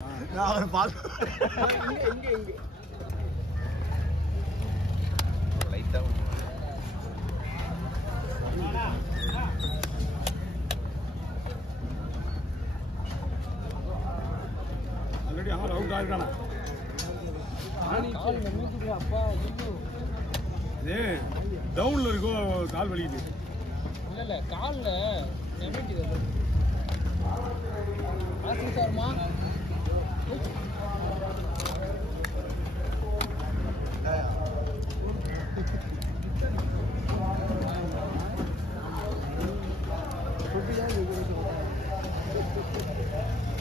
நான் பால் இங்க லைட்டா ஆல்ரெடி ஆல் அவுட் ஆயிருக்கானா அப்பா இது டவுன்ல இருக்கோ கால் வலிக்குது இல்ல கால்ல நெமிக்குது ஆசி சார்மா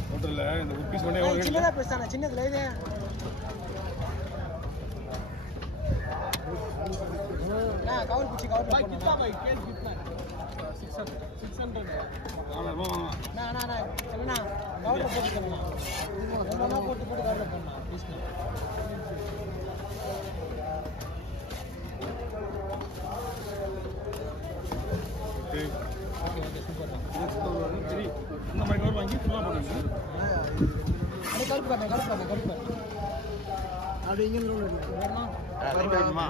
ஹோட்டல்ல இந்த உப்பீஸ் பண்ணே சின்னதா பேசானே சின்னதுல இது நான் கவர் பிச்சி கவர் பண்ணேன் கிட்டா भाई கேல் கிட்னா 600 நான் சொல்லுனா கவர்ல போட்டு பண்ணலாம் என்ன போட்டு கவர்ல பண்ணலாம் ப்ளீஸ் ஓகே சூப்பர் சரி இந்த மாதிரி கவர் வாங்கி ஃபுல்லா போடுங்க அட கவர் பண்ணு அது இங்க இருந்து வரணும் ரைட் ஆகுமா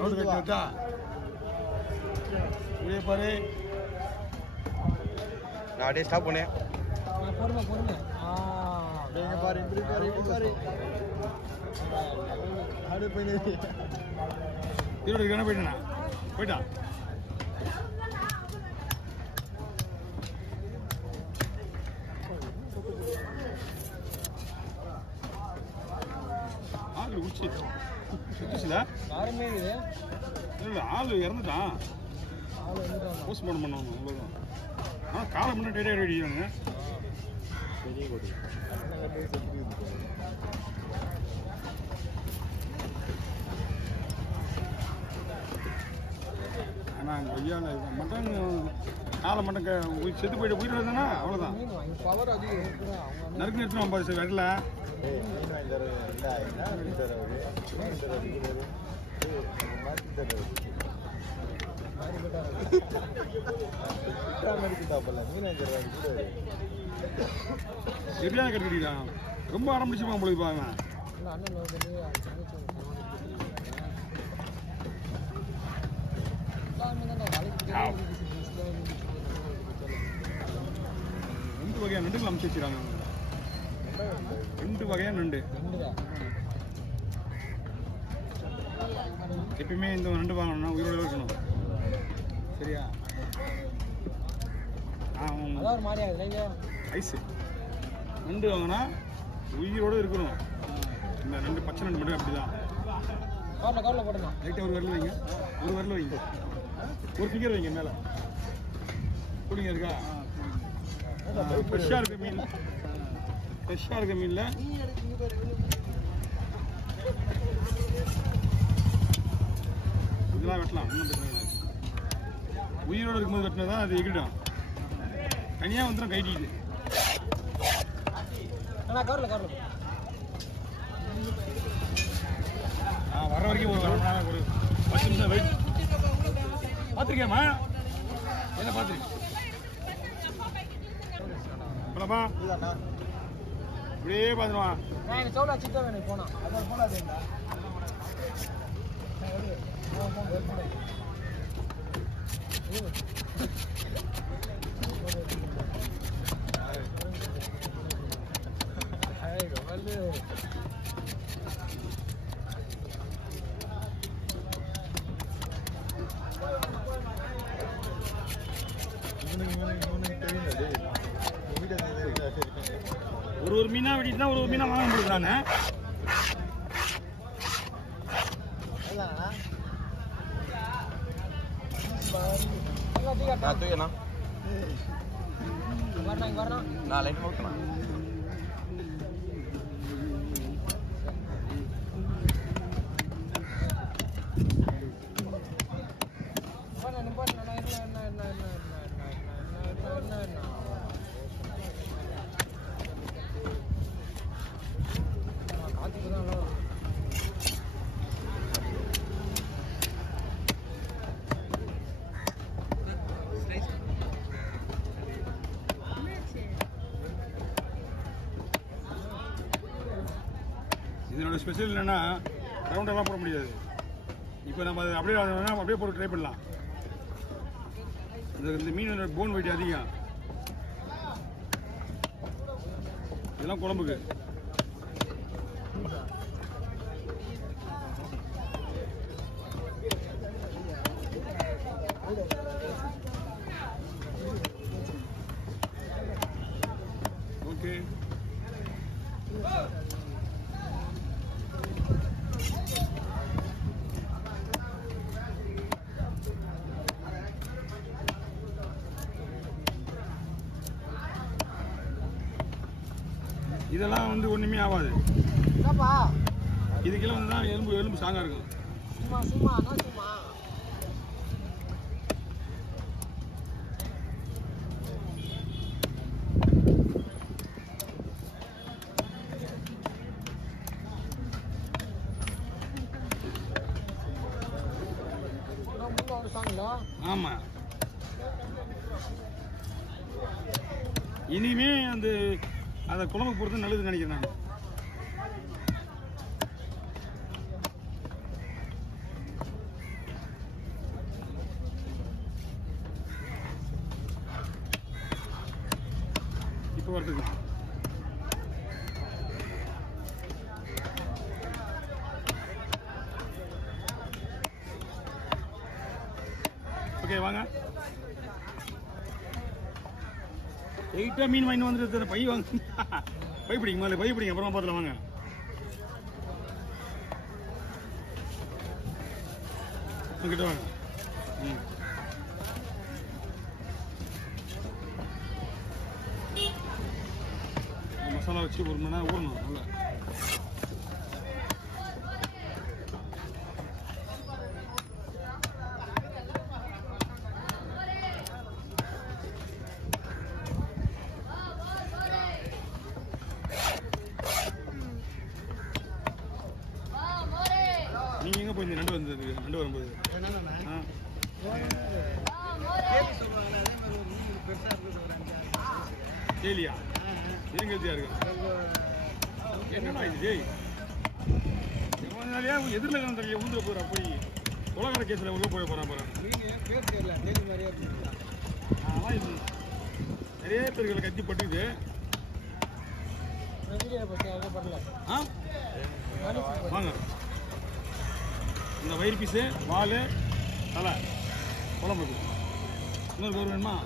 ரோட் கட்டி வச்சா இதே பாரு நான் அப்படியே ஸ்டாப் பண்ணேன் பொறுமை அப்படியே பாரு இப்படி பாரு அப்படியே போய் ஈரோடு இருக்கானே போயிட்டான் ஆளு உச்சி சுத்துச்சுல யாருமே இது இல்லை ஆளு இறந்துட்டான் போஸ்ட்மார்ட்டம் பண்ணணும் அவ்வளோதான் ஆனால் காலை முன்னாடி டேட்டாக அடிக்கிறாங்க பெரிய கொடி ஆனால் கொய்யால மட்டன் காலை மட்டன் செத்து போயிட்டு போயிட்டு வந்தானா அவ்வளோதான் பவர் அதிகம் நறுக்கு நிறுத்தணும் பாரு வரல எப்படியான கட்டுக்கிட்டான் ரொம்ப ஆரம்பிச்சுப்பான் பொழுது பாருங்க ரெண்டு வகையான நண்டுகள் அமைச்சு வச்சுக்கிறாங்க 2 வகையான நண்டு எப்பயுமே இந்த நண்டு வாங்கணும்னா உயிரோட இருக்கணும் சரியா ஐஸு நண்டு வாங்கினா உயிரோட இருக்கணும் இந்த நண்டு பச்சை நண்டு மட்டும் அப்படிதான் லைட்டாக ஒரு வரல வைங்க ஒரு ஃபிங்கர் வைங்க மேலே கூலிங்க இருக்கா ஃப்ரெஷ்ஷாக இருக்க மீனில் இதெல்லாம் வெட்டலாம் ஒன்றும் பிரச்சனை இல்லை உயிரோடு இருக்கும்போது வெட்டினா தான் அது எகிடும் தனியாக வந்துடும் கைட்டிட்டு வர வரைக்கும் ஒரு 1 மணி நேரம் ஒரு 10 நிமிஷம் வெயிட் பார்த்துருக்கேம்மா என்ன பார்த்துருக்கேன் போலாமா இப்படியே பார்த்துருவான் போனா ஒரு மீனா வெட்டிட்டு தான் ஒரு மீனா வாங்க கொடுக்குறாங்க நான் லைட் போட்டுனா இதனோட ஸ்பெஷல் என்னன்னா ரவுண்டெல்லாம் போட முடியாது. இப்போ நம்ம அதை அப்படியே போட்டு ட்ரை பண்ணலாம். இந்த மீனோட போன் வெயிட் அதிகம். இதெல்லாம் குழம்புக்கு. ஓகே. இதெல்லாம் வந்து ஒண்ணுமே ஆகாது. இதுக்கெல்லாம் வந்து தான் எலும்பு ஸ்ட்ராங்கா இருக்கும். ஆமா, இனிமே அந்த குழம்பு பொறுத்து நல்லதுன்னு நினைக்கிறேன் நான். இப்போ வரதுக்கு ஓகே வாங்க. 8 மீன் வாங்கி வந்துட்டு பை வாங்க. பை பிடிங்க முதல்ல, பை பிடிங்க, அப்புறமா பார்த்துல வாங்க. கிட்ட வாங்க. மசாலா வச்சு 1 மணி நேரம் ஊறணும் நல்லா. நீங்க எங்க போய் நண்டு வரும்போது கேலியா இருங்கத்தியா இருக்கு. என்னடா இது டேய், எவ்வளோ எதிரில் தெரியல ஊந்துட போறா போய் உலகர கேஸில் உள்ள போய் போறான் போறேன். நிறைய பேர்களை கத்தி பட்டுது. வாங்க, இந்த வயிறு பீஸு, வால், தலை குழம்புக்கு இன்னொரு வேணுமா?